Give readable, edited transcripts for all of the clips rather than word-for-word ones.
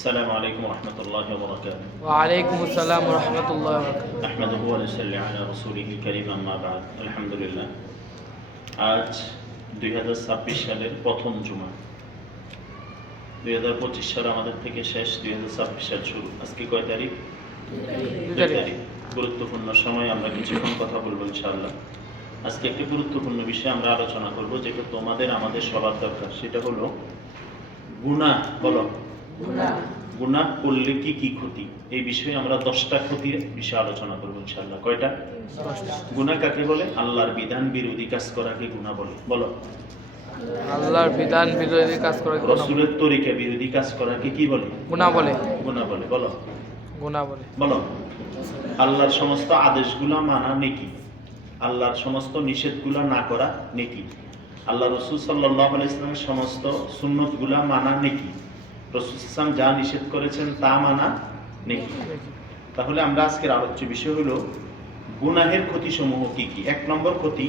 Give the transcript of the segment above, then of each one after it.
السلام عليكم ورحمة الله وبركاته. وعليكم السلام ورحمة الله وبركاته. نحمده ونصلي على رسوله الكريم أما بعد. الحمد لله. আজ 2026 সালের প্রথম জুমা। 2025 সাল আমাদের থেকে শেষ, 2026 সাল শুরু। আজকে কয় তারিখ? 2 তারিখ। গুরুত্বপূর্ণ সময় আমরা কিছুক্ষণ কথা বলবো ইনশাআল্লাহ। আজকে একটি গুরুত্বপূর্ণ বিষয় আমরা আলোচনা করব, যেটা তোমাদের আমাদের সবার দরকার। সেটা হলো গুনাহ। বলো, গুনাহ করলে কি কি ক্ষতি। এই বিষয়ে আমরা 10টা ক্ষতির বিষয়ে আলোচনা করব ইনশাআল্লাহ। কয়টা? 10টা। গুনাহ কাকে বলে? আল্লাহর বিধান বিরোধী কাজ করাকে গুনাহ বলে। বলো, আল্লাহর বিধান বিরোধী কাজ করে রাসূলের তরিকা বিরোধী কাজ করাকে কি বলে? গুনাহ বলে। গুনাহ বলে। বলো, গুনাহ বলে। বলো, আল্লাহর সমস্ত আদেশগুলো মানা নেকি, আল্লাহর সমস্ত নিষেধগুলো না করা নেকি, আল্লাহ রাসূল সাল্লাল্লাহু আলাইহি ওয়াসাল্লামের সমস্ত সুন্নতগুলো মানা নেকি, রাসূল সাল্লাল্লাহু যা নিষেধ করেছেন তা মানা নেকি। তাহলে আমরা আজকের আলোচ্য বিষয় হলো গুনাহের ক্ষতিসমূহ কি কি। 1 নম্বর ক্ষতি,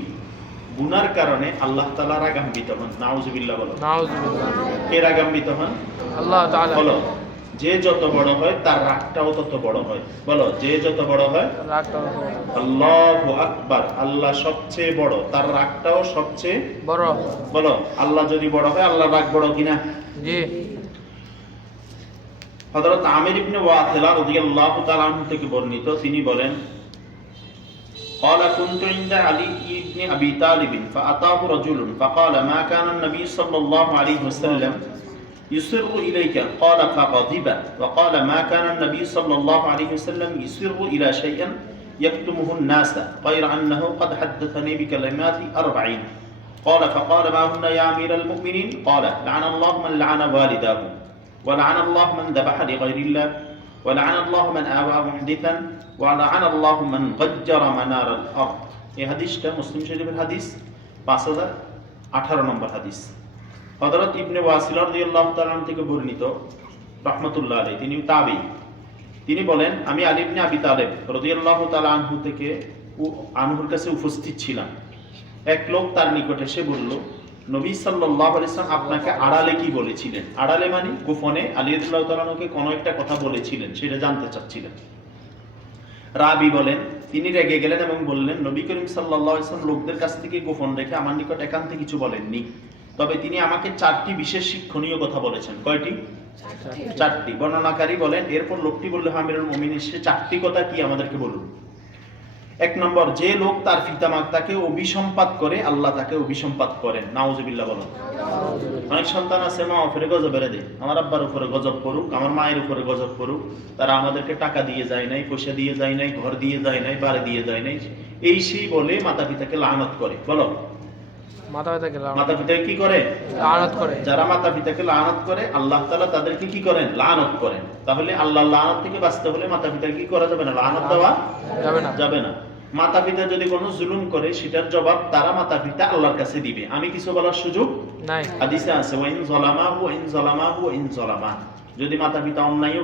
গুনার কারণে আল্লাহ তাআলা রাগান্বিত হন। নাউজুবিল্লাহ। বলো, নাউজুবিল্লাহ। কে রাগান্বিত হন? আল্লাহ তাআলা। বলো, যে যত বড় হয় তার রাগটাও তত বড় হয়। বলো, যে যত বড় হয় রাগটাও আল্লাহু আকবার, আল্লাহ সবচেয়ে বড়, তার রাগটাও সবচেয়ে বড়। বলো, আল্লাহ যদি বড় হয় আল্লাহর রাগ বড় কিনা? জি। হযরত আমির ইবনে ওয়াথিলা রাদিয়াল্লাহু তাআলা আনহু থেকে বর্ণিত, তিনি বলেন, قال كنت عند علي بن ابي طالب فاتاه رجل فقال ما كان النبي صلى الله عليه وسلم يسر اليك، قال فغضب وقال ما كان النبي صلى الله عليه وسلم يسر الى شيء يكتمه الناس غير انه قد حدثني بكلمات 40. قال فقال ما هن يا امير المؤمنين؟ قال لعن الله من لعن والداه، ولعن الله من ذبح لغير الله، ولعن الله من آوى محدثا، ولعن الله من غجر منار الأرض. এই হাদিসটা মুসলিম শরীফের হাদিস, 5018 নম্বর হাদিস। হযরত ইবনে ওয়াসিলা রাদিয়াল্লাহু তাআলা থেকে বর্ণিত রাহমাতুল্লাহ আলাইহি, তিনি তাবী। তিনি বলেন, আমি আলী ইবনে আবি তালেব রাদিয়াল্লাহু তাআলা আনহু থেকে আনহুর কাছে উপস্থিত ছিলাম। এক লোক তার নিকট এসে বলল, নবী সাল্লাল্লাহু আলাইহি ওয়াসাল্লাম আপনাকে আড়ালে কি বলেছিলেন? আড়ালে মানে গোপনে আলী রাদিয়াল্লাহু তাআলা আনহুকে কোনো একটা কথা বলেছিলেন, সেটা জানতে চাচ্ছিলেন। রাবি বলেন, তিনি রেগে গেলেন এবং বললেন, নবী করিম সাল্লাল্লাহু আলাইহি ওয়াসাল্লাম লোকদের কাছ থেকে গোপন রেখে আমার নিকট একান্তে কিছু বলেননি, তবে তিনি আমাকে 4টি বিশেষ শিক্ষণীয় কথা বলেছেন। কয়টি? 4টি। বর্ণনাকারী বলেন, এরপর লোকটি বলল, আমিরুল মুমিনিন, সে 4টি কথা কি আমাদেরকে বলুন। 1 নম্বর, যে লোক তার পিতামাতাকে অভিসম্পাত করে আল্লাহ তাকে অভিসম্পাত করেন। নাউজুবিল্লাহ। বলো, অনেক সন্তান আছে মা উপরে গজব বেড়ে দেয়, আমার আব্বার উপরে গজব পড়ুক, আমার মায়ের উপরে গজব পড়ুক, তারা আমাদেরকে টাকা দিয়ে যায় নাই, পয়সা দিয়ে যায় নাই, ঘর দিয়ে যায় নাই, বাড়ি দিয়ে যায় নাই, এই সেই বলে মাতা পিতাকে লানত করে। বলো, মাতা পিতাকে কি করে? লানত করে। যারা মাতা পিতাকে লানত করে আল্লাহ তাআলা তাদেরকে কি করেন? লানত করেন। তাহলে আল্লাহর লানত থেকে বাঁচতে হলে মাতা পিতাকে কি করা যাবে না? লানত দেওয়া যাবে না। মাতা পিতা যদি কোনো জুলুম করে সেটার জবাব তারা মাতা পিতা আল্লাহর কাছে দিবে, আমি কিছু বলার সুযোগ নাই। হাদিসে আছে, ওয়াইন যালামা, যদি মাতা পিতা অন্যায়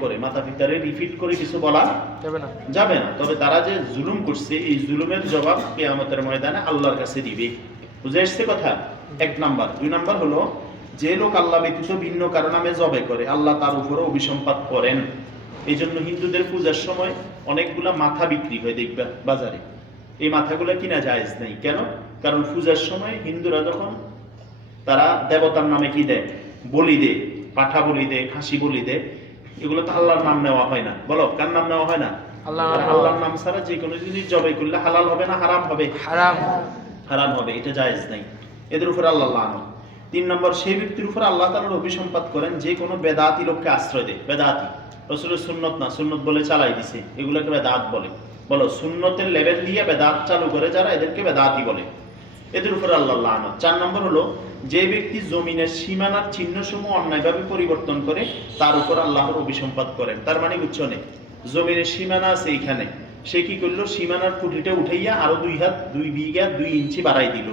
করে মাতা পিতারে রিপিট করে কিছু বলা যাবে না। তবে তারা যে জুলুম করছে এই জুলুমের জবাব কিয়ামতের ময়দানে আল্লাহর কাছে দিবে। বুঝে আসছে কথা? 1 নাম্বার। 2 নাম্বার হলো, যে লোক আল্লাহ ব্যতীত ভিন্ন কারো নামে জবে করে আল্লাহ তার উপরে অভিসম্পাত করেন। এই জন্য হিন্দুদের পূজার সময় অনেকগুলা মাথা বিক্রি হয়, দেখবা বাজারে। এই মাথাগুলো কিনা জায়েজ নেই। কেন? কারণ পূজার সময় হিন্দুরা যখন তারা দেবতার নামে কি দেয়? বলি দেয়, পাঠা বলি দেয়, খাসি বলি দেয়, এগুলো তো আল্লাহর নাম নেওয়া হয় না। বলো, কার নাম নেওয়া হয় না? আল্লাহর নাম ছাড়া যে কোনো জিনিস জবাই করলে হালাল হবে না হারাম হবে? হারাম হবে। এটা জায়েজ নাই, এদের উপর আল্লাহ লানত। 3 নম্বর, সেই ব্যক্তির উপর আল্লাহ তাআলা অভিসম্পাত করেন যে কোনো বেদাতি লোককে আশ্রয় দেয়। বেদাতি রাসূলের সুন্নত না, সুন্নত বলে চালাই দিছে, এগুলোকে বেদাত বলে। বলো, সুন্নতের লেভেল দিয়ে বেদাত চালু করে যারা, এদেরকে বেদাতি বলে, এদের উপর আল্লাহ লানত। 4 নম্বর হলো, যে ব্যক্তি জমিনের সীমানার চিহ্নসমূহ অন্যায়ভাবে পরিবর্তন করে তার উপর আল্লাহর অভিসম্পাত করেন। তার মানে বুঝছো না, জমিনের সীমানা আছে এইখানে, সে কি করলো? সীমানার খুঁটিটা উঠাইয়া আরো 2 হাত 2 বিঘা 2 ইঞ্চি বাড়াই দিল,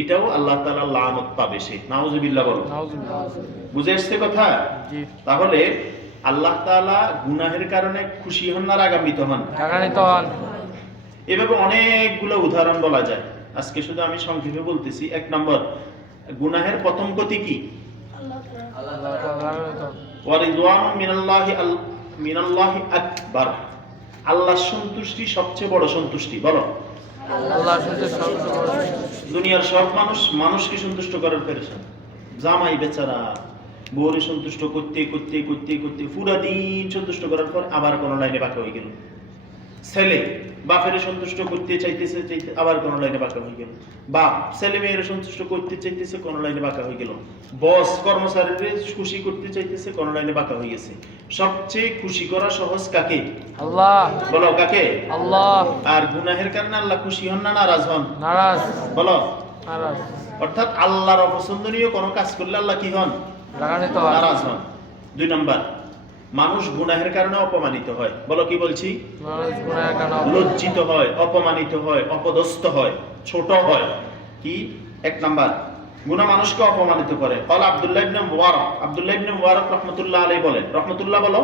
এটাও আল্লাহ তাআলা লানত পাবে সে। নাউজুবিল্লাহ। বলো, বুঝে আসছে কথা? তাহলে আল্লাহ তাআলা গুনাহের কারণে খুশি হন না রাগান্বিত হন? এভাবে অনেকগুলো উদাহরণ বলা যায়, আজকে শুধু আমি সংক্ষেপে বলতেছি। 1 নম্বর, গুনাহের প্রথম ক্ষতি কি? আল্লাহ ওয়া রিদওয়ানুন মিনাল্লাহি আকবার। আল্লাহর সন্তুষ্টি সবচেয়ে বড় সন্তুষ্টি। বলো, আল্লাহর সাথে সবচেয়ে বড় সন্তুষ্টি। দুনিয়ার সব মানুষকে সন্তুষ্ট করার পেরেছেন। জামাই বেচারা বউরে সন্তুষ্ট করতে করতে করতে করতে পুরা দিন সন্তুষ্ট করার পর আবার কোন লাইনে বাঁকা হয়ে গেল। ছেলে বাপের সন্তুষ্ট করতে চাইতেছে আবার কোন লাইনে বাঁকা হয়ে গেল। বাপ ছেলে মেয়ের সন্তুষ্ট করতে চাইতেছে কোন লাইনে বাঁকা হয়ে গেল। বস কর্মচারীদের খুশি করতে চাইতেছে কোন লাইনে বাঁকা হয়ে গেছে। সবচেয়ে খুশি করা সহজ কাকে? আল্লাহ। বলো কাকে? আল্লাহ। আর গুনাহের কারণে আল্লাহ খুশি হন না নারাজ হন? নারাজ। বলো, নারাজ। অর্থাৎ আল্লাহর অপছন্দনীয় কোনো কাজ করলে আল্লাহ কি হন? রাগান্বিত হয়, নারাজ হন। 2 নাম্বার, মানুষ গুনাহের কারণে অপমানিত হয়। বলো, কি বলছি? মানুষ গুনাহের কারণে লজ্জিত হয়, অপমানিত হয়, অপদস্থ হয়, ছোট হয়। কি? 1 নাম্বার, গুনাহ মানুষকে অপমানিত করে। ক্বালা আব্দুল্লাহ ইবনে মুবারক রাহমাতুল্লাহ আলাইহি বলেন, রাহমাতুল্লাহ বলো,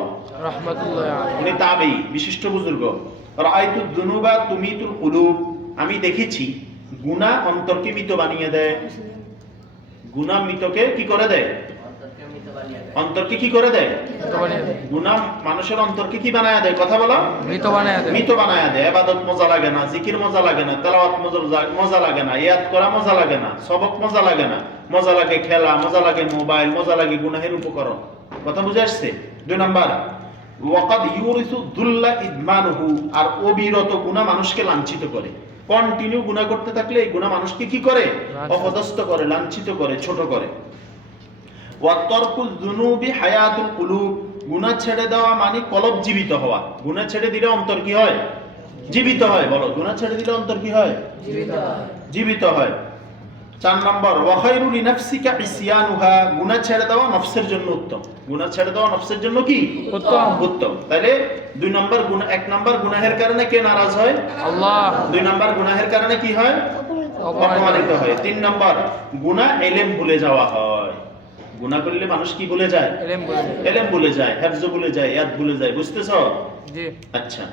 রাহমাতুল্লাহ আলাইহি, উনি তাবেঈ, বিশিষ্ট বুজুর্গ। রাআইতু যুনুবা তুমিতুল কুলুব, আমি দেখেছি গুনাহ অন্তরকে মৃত বানিয়ে দেয়। গুনাহ মৃতকে কি করে দেয়? অন্তরকে কি করে দেয়? মৃত বানিয়ে দেয়। গুনাহ মানুষের অন্তরকে কি বানায় দেয়? কথা বলো। মৃত বানিয়ে দেয়। মৃত বানায় দেয়। ইবাদত মজা লাগে না, জিকির মজা লাগে না, তেলাওয়াত মজা লাগে না, ইয়াদ করা মজা লাগে না, সবক মজা লাগে না। মজা লাগে খেলা, মজা লাগে মোবাইল, মজা লাগে গুনাহের উপকরণ। কথা বুঝে আসছে? 2 নাম্বার, ওয়াকাদ ইউরিসু দুল্লা ইদমানুহু, আর অবিরত গুনাহ মানুষকে লাঞ্ছিত করে। কন্টিনিউ গুনাহ করতে থাকলে এই গুনাহ মানুষকে কি করে? অপদস্থ করে, লাঞ্ছিত করে, ছোট করে। ওয়া তারকুল যুনুবি হায়াতুল কুলুব, গুনাহ ছেড়ে দেওয়া মানে কলব জীবিত হওয়া। গুনাহ ছেড়ে দিলে অন্তর কি হয়? জীবিত হয়। বলো, গুনাহ ছেড়ে দিলে অন্তর কি হয়? জীবিত হয়। জীবিত হয়। 4 নম্বর, ওয়া খায়রু লিনাফসিকা ইসয়ানুহা, গুনাহ ছেড়ে দেওয়া নফসের জন্য উত্তম। গুনাহ ছেড়ে দেওয়া নফসের জন্য কি? উত্তম। উত্তম। তাহলে 2 নম্বর গুনাহ, 1 নম্বর গুনাহের কারণে কে নারাজ হয়? আল্লাহ। 2 নম্বর গুনাহের কারণে কি হয়? অপমানিত হয়। 3 নম্বর, গুনাহ ইলম ভুলে যাওয়া হয়। গুনাহ করলে মানুষ কি ভুলে যায়? ইলম ভুলে যায়, হিফজ ভুলে যায়, ইয়াদ ভুলে যায়। বুঝতেছো? জি। আচ্ছা।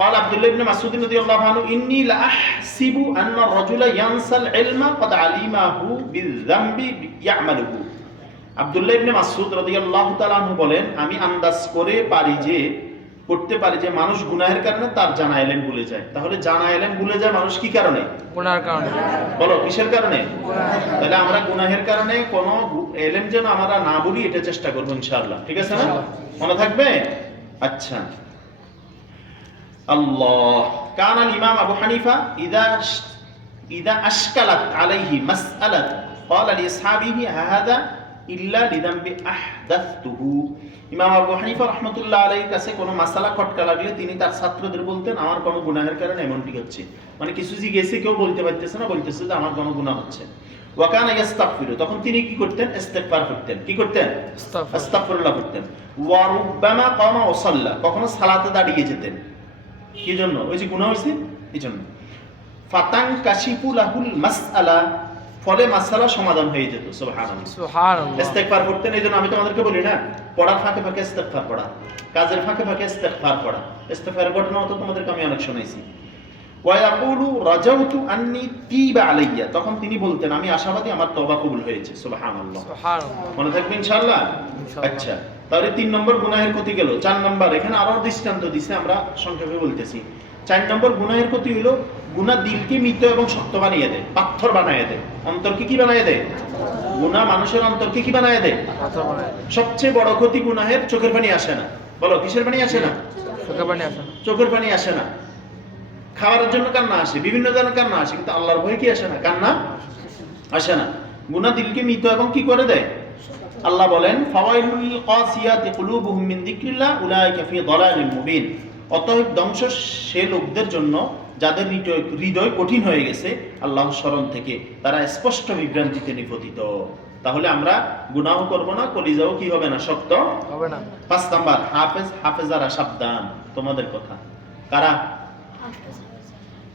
قال عبد الله بن مسعود رضي الله عنه إني لأحسب أن الرجل ينسى العلم قد علمه بالذنب يعمله। আব্দুল্লাহ ইবনে মাসউদ রাদিয়াল্লাহু তাআলা আনহু বলেন, আমি আন্দাজ করতে পারি যে মানুষ গুনাহের কারণে তার জানা ইলম ভুলে যায়। তাহলে জানা ইলম ভুলে যায় মানুষ কি কারণে? গুনাহের কারণে। বলো, কিসের কারণে? তাহলে আমরা গুনাহের কারণে কোন ইলম যেন আমরা না ভুলি, এটা চেষ্টা করব ইনশাআল্লাহ। ঠিক আছে না? মনে থাকবে? আচ্ছা। আল্লাহ, কান আল ইমাম আবু হানিফা ইদা আশকালাত আলাইহি মাসআলাত ক্বালা লিআসহাবিহি হাযা ইল্লা লিযামবি আহদাসতুহু। ইমাম আবু হানিফা রাহমাতুল্লাহ আলাইহির কাছে কোনো মাসালা খটকা লাগলে তিনি তার ছাত্রদের বলতেন, আমার কোনো গুনাহের কারণে এমনটি হচ্ছে। মানে কিছু জিজ্ঞেসে কেউ বলতে পারতেছে না, বলতেছে যে আমার কোনো গুনাহ হচ্ছে। ওয়া কানা ইস্তাগফিরু, তখন তিনি কি করতেন? ইস্তিগফার করতেন। কি করতেন? আস্তাগফিরুল্লাহ করতেন। ওয়া রুব্বামা কামা ওয়া সাল্লা, কখনো সালাতে দাঁড়িয়ে যেতেন। কি জন্য? ওই যে গুনাহ হইছে এই জন্য। ফাতান কাশিফু লাহুল মাসআলা, ফলে মাসআলা সমাধান হয়ে যেত। সুবহানাল্লাহ, সুবহানাল্লাহ। ইস্তিগফার করতেন। এইজন্য আমি তোমাদেরকে বলি না, পড়ার ফাঁকে ফাঁকে ইস্তিগফার পড়া, কাজের ফাঁকে ফাঁকে ইস্তিগফার পড়া। ইস্তিগফারের ঘটনা তো তোমাদেরকে আমি অনেক শুনাইছি। ওয়া ইয়াকুলু রাজাউতু আন্নি তিবা আলাইয়া, তখন তিনি বলতেন, আমি আশাবাদী আমার তওবা কবুল হয়েছে। সুবহানাল্লাহ, সুবহানাল্লাহ। মনে থাকবে ইনশাআল্লাহ। আচ্ছা, তাহলে 3 নম্বর গুনাহের ক্ষতি গেল। 4 নম্বর, এখানে আরো দৃষ্টান্ত দিছে, আমরা সংক্ষেপে বলতেছি। 4 নম্বর গুনাহের ক্ষতি হলো গুনাহ দিলকে মৃত এবং শক্ত বানিয়ে দেয়, পাথর বানিয়ে দেয়। অন্তরকে কি বানিয়ে দেয়? গুনাহ মানুষের অন্তরকে কি বানিয়ে দেয়? পাথর বানিয়ে দেয়। সবচেয়ে বড় ক্ষতি গুনাহের চোখের পানি আসে না। বলো, কিসের পানি আসে না? চোখের পানি আসে না। চোখের পানি আসে না। খাওয়ার জন্য কান্না আসে, বিভিন্ন ধরনের কান্না আসে, কিন্তু আল্লাহর ভয় কি আসে না? কান্না আসে না। গুনাহ দিলকে মৃত এবং কি করে দেয়? আল্লাহ বলেন, ফাওয়াইলুল কাসিয়াতি কুলুবুহুম মিন যিকরিল্লাহ উলাইকা ফি দালালিন মুবিন। অতএব ধ্বংস সে লোকদের জন্য যাদের হৃদয় কঠিন হয়ে গেছে আল্লাহর স্মরণ থেকে, তারা স্পষ্ট বিভ্রান্তিতে নিপতিত। তাহলে আমরা গুনাহ করব না, কলিজাও কি হবে না? শক্ত হবে না। 5 নাম্বার, হাফেজারা সাবধান, তোমাদের কথা। কারা?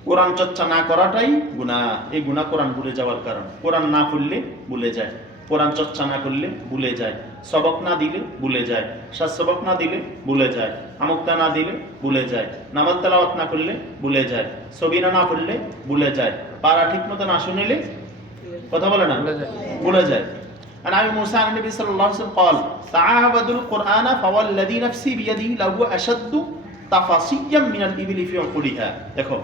কোরআন চর্চা না করাটাই গুনাহ। এই গুনাহ কোরআন ভুলে যাওয়ার কারণ। কোরআন না পড়লে ভুলে যায়, কোরআন চর্চা না করলে ভুলে যায়, সবক না দিলে ভুলে যায়, সবক না দিলে ভুলে যায়, আমুক্তা না দিলে ভুলে যায়, নামাজ তেলাওয়াত না করলে ভুলে যায়, সবিনা না পড়লে ভুলে যায়, পারা ঠিক মতো না শুনলে কথা বলে না, ভুলে যায়। عن أبي موسى عن النبي صلى الله عليه وسلم قال تعاهدوا القرآن فوالذي نفسي بيده لهو أشد تفاصيلا من الإبل في عقولها দেখো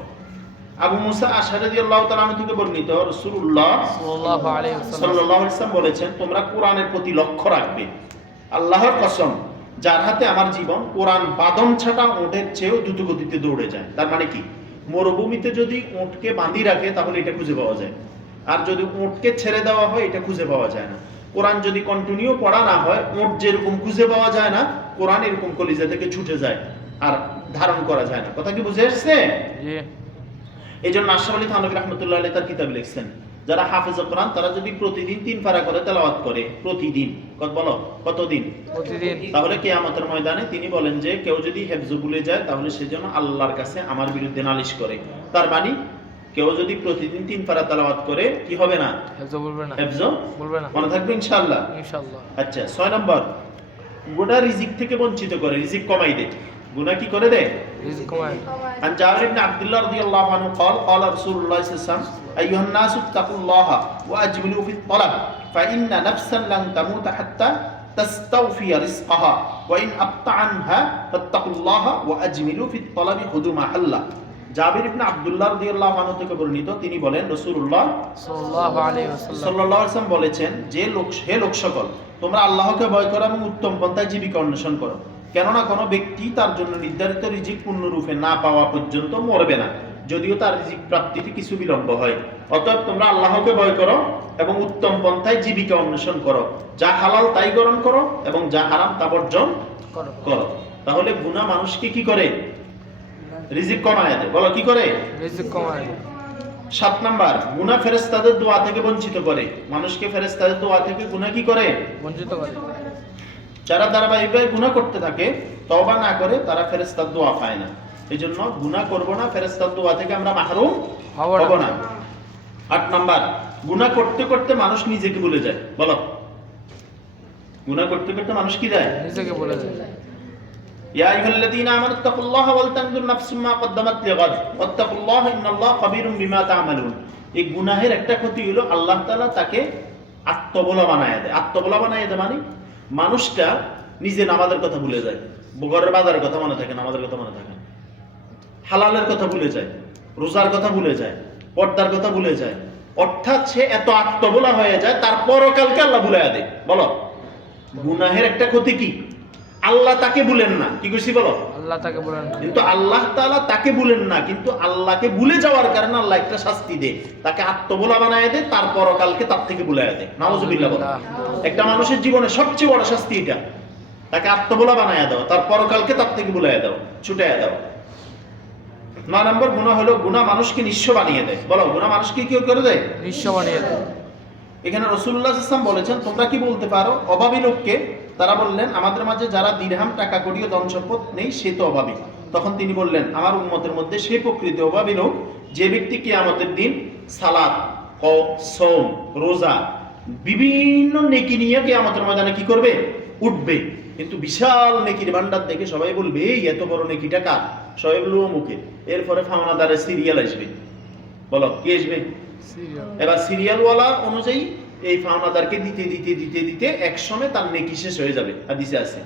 আবু মুসা আশআরী রাদিয়াল্লাহু তাআলা আনহু থেকে বর্ণিত রাসূলুল্লাহ সাল্লাল্লাহু আলাইহি ওয়াসাল্লাম সাল্লাল্লাহু আলাইহি ওয়াসাল্লাম বলেছেন তোমরা কোরআনের প্রতি লক্ষ্য রাখবে আল্লাহর কসম যার হাতে আমার জীবন কোরআন বাদন ছাটা উটের চেয়েও দ্রুত গতিতে দৌড়ে যায় তার মানে কি মরুভূমিতে যদি উটকে বাঁধি রাখে তাহলে এটা খুঁজে পাওয়া যায় আর যদি উটকে ছেড়ে দেওয়া হয় এটা খুঁজে পাওয়া যায় না কোরআন যদি কন্টিনিউ পড়া না হয় উট যেরকম খুঁজে পাওয়া যায় না কোরআন এরকম কলিজা থেকে ছুটে যায় আর ধারণ করা যায় না কথা কি বুঝে আসছে জি এই জন্য আশরাফ আলী থানভী রাহমাতুল্লাহ আলাইহি তার কিতাবে লিখছেন যারা হাফেজ কোরআন তারা যদি প্রতিদিন 3 পারা করে তেলাওয়াত করে প্রতিদিন কতদিন প্রতিদিন তাহলে কিয়ামতের ময়দানে তিনি বলেন যে কেউ যদি হেফজ ভুলে যায় তাহলে সে যেন আল্লাহর কাছে আমার বিরুদ্ধে নালিশ করে তার মানে কেউ যদি প্রতিদিন 3 পারা তেলাওয়াত করে কি হবে না হেফজ বলবে না হেফজ বলবে না মনে থাকবে ইনশাআল্লাহ ইনশাআল্লাহ আচ্ছা 6 নম্বর গুনাহ রিজিক থেকে বঞ্চিত করে রিজিক কমাই দেয় গুনাহ কি করে দেয় রিজিক কমায় عن جابر بن عبد الله رضي الله عنه قال قال رسول الله صلى الله عليه وسلم أيها الناس اتقوا الله وأجملوا في الطلب فإن نفسا لن تموت حتى تستوفي رزقها وإن أبطأ عنها فاتقوا الله وأجملوا في الطلب خذوا ما حل জাবির ইবনে আব্দুল্লাহ রাদিয়াল্লাহু আনহু থেকে বর্ণিত তিনি বলেন রাসূলুল্লাহ সাল্লাল্লাহু আলাইহি ওয়াসাল্লাম সাল্লাল্লাহু আলাইহি ওয়াসাল্লাম বলেছেন যে লোক সকল তোমরা আল্লাহকে ভয় করো এবং উত্তম পন্থায় জীবিকা অন্বেষণ করো কেননা কোনো ব্যক্তি তার জন্য নির্ধারিত রিজিক পূর্ণরূপে না পাওয়া পর্যন্ত মরবে না যদিও তার রিজিক প্রাপ্তিতে কিছু বিলম্ব হয় অতএব তোমরা আল্লাহকে ভয় করো এবং উত্তম পন্থায় জীবিকা অন্বেষণ করো যা হালাল তাই গ্রহণ করো এবং যা হারাম তা বর্জন করো তাহলে গুনাহ মানুষকে কি করে রিজিক কমায় দেয় বলো কি করে রিজিক কমায় 7 নাম্বার গুনাহ ফেরেশতাদের দোয়া থেকে বঞ্চিত করে মানুষকে ফেরেশতাদের দোয়া থেকে গুনাহ কি করে বঞ্চিত করে যারা ধারাবাহিকভাবে গুনাহ করতে থাকে তওবা না করে তারা ফেরেশতার দোয়া পায় না এইজন্য গুনাহ করব না ফেরেশতার দোয়া থেকে আমরা মাহরুম হব না 8 নাম্বার গুনাহ করতে করতে মানুষ নিজেকে ভুলে যায় বলো গুনাহ করতে করতে মানুষ কি যায় নিজেকে ভুলে যায় ইয়া আইয়ুহাল্লাযীনা আমানু তাকুল্লাহা ওয়াল তানজুর নাফসুম মা কদ্দামাত লিগাদ ওয়াত্তাকুল্লাহা ইন্নাল্লাহা খাবীরুম বিমা তা'মালুন এই গুনাহের একটা ক্ষতি হলো আল্লাহ তাআলা তাকে আত্মবোলা বানায় দেয় মানে মানুষটা নিজে নামাজের কথা ভুলে যায় ঘরের বাজারের কথা মনে থাকে নামাজের কথা মনে থাকে হালালের কথা ভুলে যায় রোজার কথা ভুলে যায় পর্দার কথা ভুলে যায় অর্থাৎ সে এত আত্মবোলা হয়ে যায় তার পরকালকে আল্লাহ ভুলাইয়া দেয় বলো গুনাহের একটা ক্ষতি কি আল্লাহ তাকে ভুলেন না কি কইছি বলো আল্লাহ তাকে ভুলেন না কিন্তু আল্লাহ তাআলা তাকে ভুলেন না কিন্তু আল্লাহকে ভুলে যাওয়ার কারণে আল্লাহ একটা শাস্তি দেয় তাকে আত্মবোলা বানায় দেয় তার পরকালকে তার থেকে ভুলাইয়া দেয় নাউজুবিল্লাহ বলো একটা মানুষের জীবনে সবচেয়ে বড় শাস্তি এটা তাকে আত্মবোলা বানায়া দাও তার পরকালকে তার থেকে ভুলাইয়া দাও ছুটাইয়া দাও 9 নম্বর গুনাহ হলো গুনাহ মানুষকে নিঃস্ব বানিয়ে দেয় বলো গুনাহ মানুষকে কি করে দেয় নিঃস্ব বানিয়ে দেয় এখানে রাসূলুল্লাহ সাল্লাল্লাহু আলাইহি ওয়াসাল্লাম বলেছেন তোমরা কি বলতে পারো অভাবী লোককে তারা বললেন আমাদের মাঝে যারা দিরহাম টাকা কড়ি ও ধন সম্পদ নেই সে তো অভাবী তখন তিনি বললেন আমার উম্মতের মধ্যে সেই প্রকৃতি অভাবী লোক যে ব্যক্তি কিয়ামতের দিন সালাত ও সওম রোজা বিভিন্ন নেকি নিয়ে কিয়ামতের ময়দানে কি করবে উঠবে কিন্তু বিশাল নেকির ভান্ডার দেখে সবাই বলবে এই এত বড় নেকিটা কার সবাই বলবে মুখে এরপরে ফাওনাদারের সিরিয়াল আসবে বলো কি আসবে এবার সিরিয়ালওয়ালা অনুযায়ী এই ফাওনাদারকে দিতে একসময় তার নেকি শেষ হয়ে যাবে হাদিসে আছে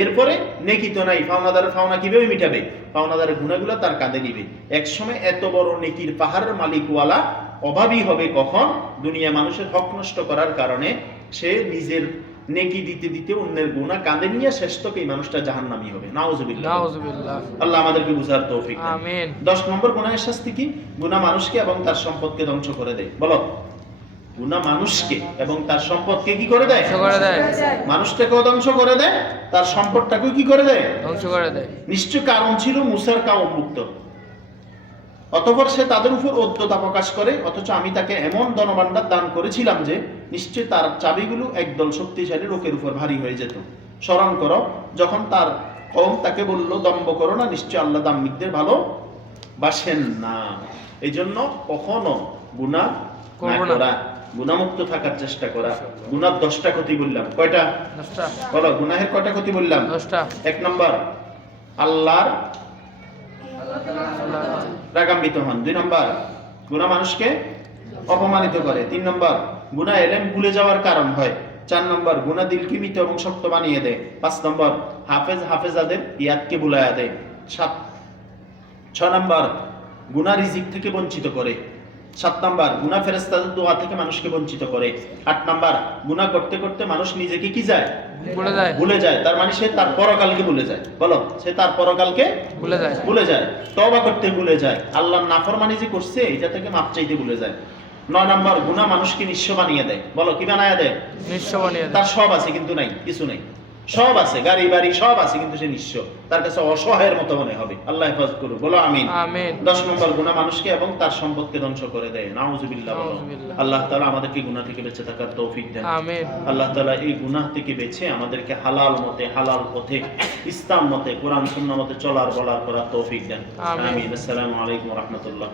এরপরে নেকি তো নাই ফাওনাদারের ফাওনা কিভাবে মিটাবে ফাওনাদারের গুনাহগুলো তার কাঁধে নিবে একসময় এত বড় নেকির পাহাড়ের মালিকওয়ালা অভাবী হবে কখন দুনিয়া মানুষের হক নষ্ট করার কারণে সে নিজের নেকি দিতে অন্যের গুনাহ কাঁধে নিয়ে শেষ থেকে এই মানুষটা জাহান্নামী হবে নাউজুবিল্লাহ আল্লাহ আমাদেরকে বুঝার তৌফিক দেন আমিন 10 নম্বর গুনাহের শাস্তি কি গুনাহ মানুষকে এবং তার সম্পদকে ধ্বংস করে দেয় বলো গুনাহ মানুষকে এবং তার সম্পদকে কি করে দেয় মানুষটাকেও ধ্বংস করে দেয় তার সম্পদটাকেও কি করে দেয় ধ্বংস করে দেয় নিশ্চয় কারণ ছিল মুসার কাউম মুক্ত অতঃপর সে তাদের উপর অদ্যতা প্রকাশ করে অথচ আমি তাকে এমন ধনভাণ্ডার দান করেছিলাম যে নিশ্চয় তার চাবিগুলো একদল শক্তিশালী লোকের উপর ভারী হয়ে যেত স্মরণ করো যখন তার কওম তাকে বলল দম্ভ করো না নিশ্চয় আল্লাহ দাম্ভিকদের ভালো বাসেন না এইজন্য কখনো গুনাহ না করা গুনাহমুক্ত থাকার চেষ্টা করা গুনার 10টা ক্ষতি বললাম কয়টা 10টা বলো গুনাহের কয়টা ক্ষতি বললাম 10টা 1 নাম্বার আল্লাহর রাগান্বিত হন 2 নাম্বার গুনাহ মানুষকে অপমানিত করে 3 নাম্বার গুনাহ ইলম ভুলে যাওয়ার কারণ হয় 4 নম্বর গুনাহ দিলকে মৃত এবং শক্ত বানিয়ে দেয়। 5 নম্বর হাফেজাদের ইয়াদকে ভুলাইয়া দেয়। 6 নম্বর গুনাহ রিজিক থেকে বঞ্চিত করে। 7 নম্বর গুনাহ ফেরেশতাদের দোয়া থেকে মানুষকে বঞ্চিত করে। 8 নম্বর গুনাহ করতে করতে মানুষ নিজেকে কি যায়? ভুলে যায়। তার মানে সে তার পরকালকে ভুলে যায়। বলো, সে তার পরকালকে ভুলে যায়, তওবা করতে ভুলে যায়, আল্লাহর নাফরমানি যে করছে এটা থেকে মাপ চাইতে ভুলে যায়। 9 নম্বর গুনাহ মানুষকে নিঃস্ব বানিয়ে দেয়। বলো, কি বানায় দেয়? নিঃস্ব বানিয়ে দেয়। তার সব আছে কিন্তু নাই, কিছু নাই। সব আছে, গাড়ি বাড়ি সব আছে, কিন্তু সে নিঃস্ব, তার কাছে অসহায়ের মতো মনে হবে। আল্লাহ হেফাজত করুক, বলো আমিন। 10 নম্বর গুনাহ মানুষকে এবং তার সম্পদকে ধ্বংস করে দেয়। নাউজুবিল্লাহ। বলো, আল্লাহ তাআলা আমাদেরকে গুনাহ থেকে বেঁচে থাকার তৌফিক দেন। আমিন। আল্লাহ তাআলা এই গুনাহ থেকে বেঁচে আমাদেরকে হালাল মতে, হালাল পথে, ইসলাম মতে, কোরআন সুন্নাহ মতে চলার বলার করার তৌফিক দেন। আমিন। আসসালামু আলাইকুম ওয়া রাহমাতুল্লাহ।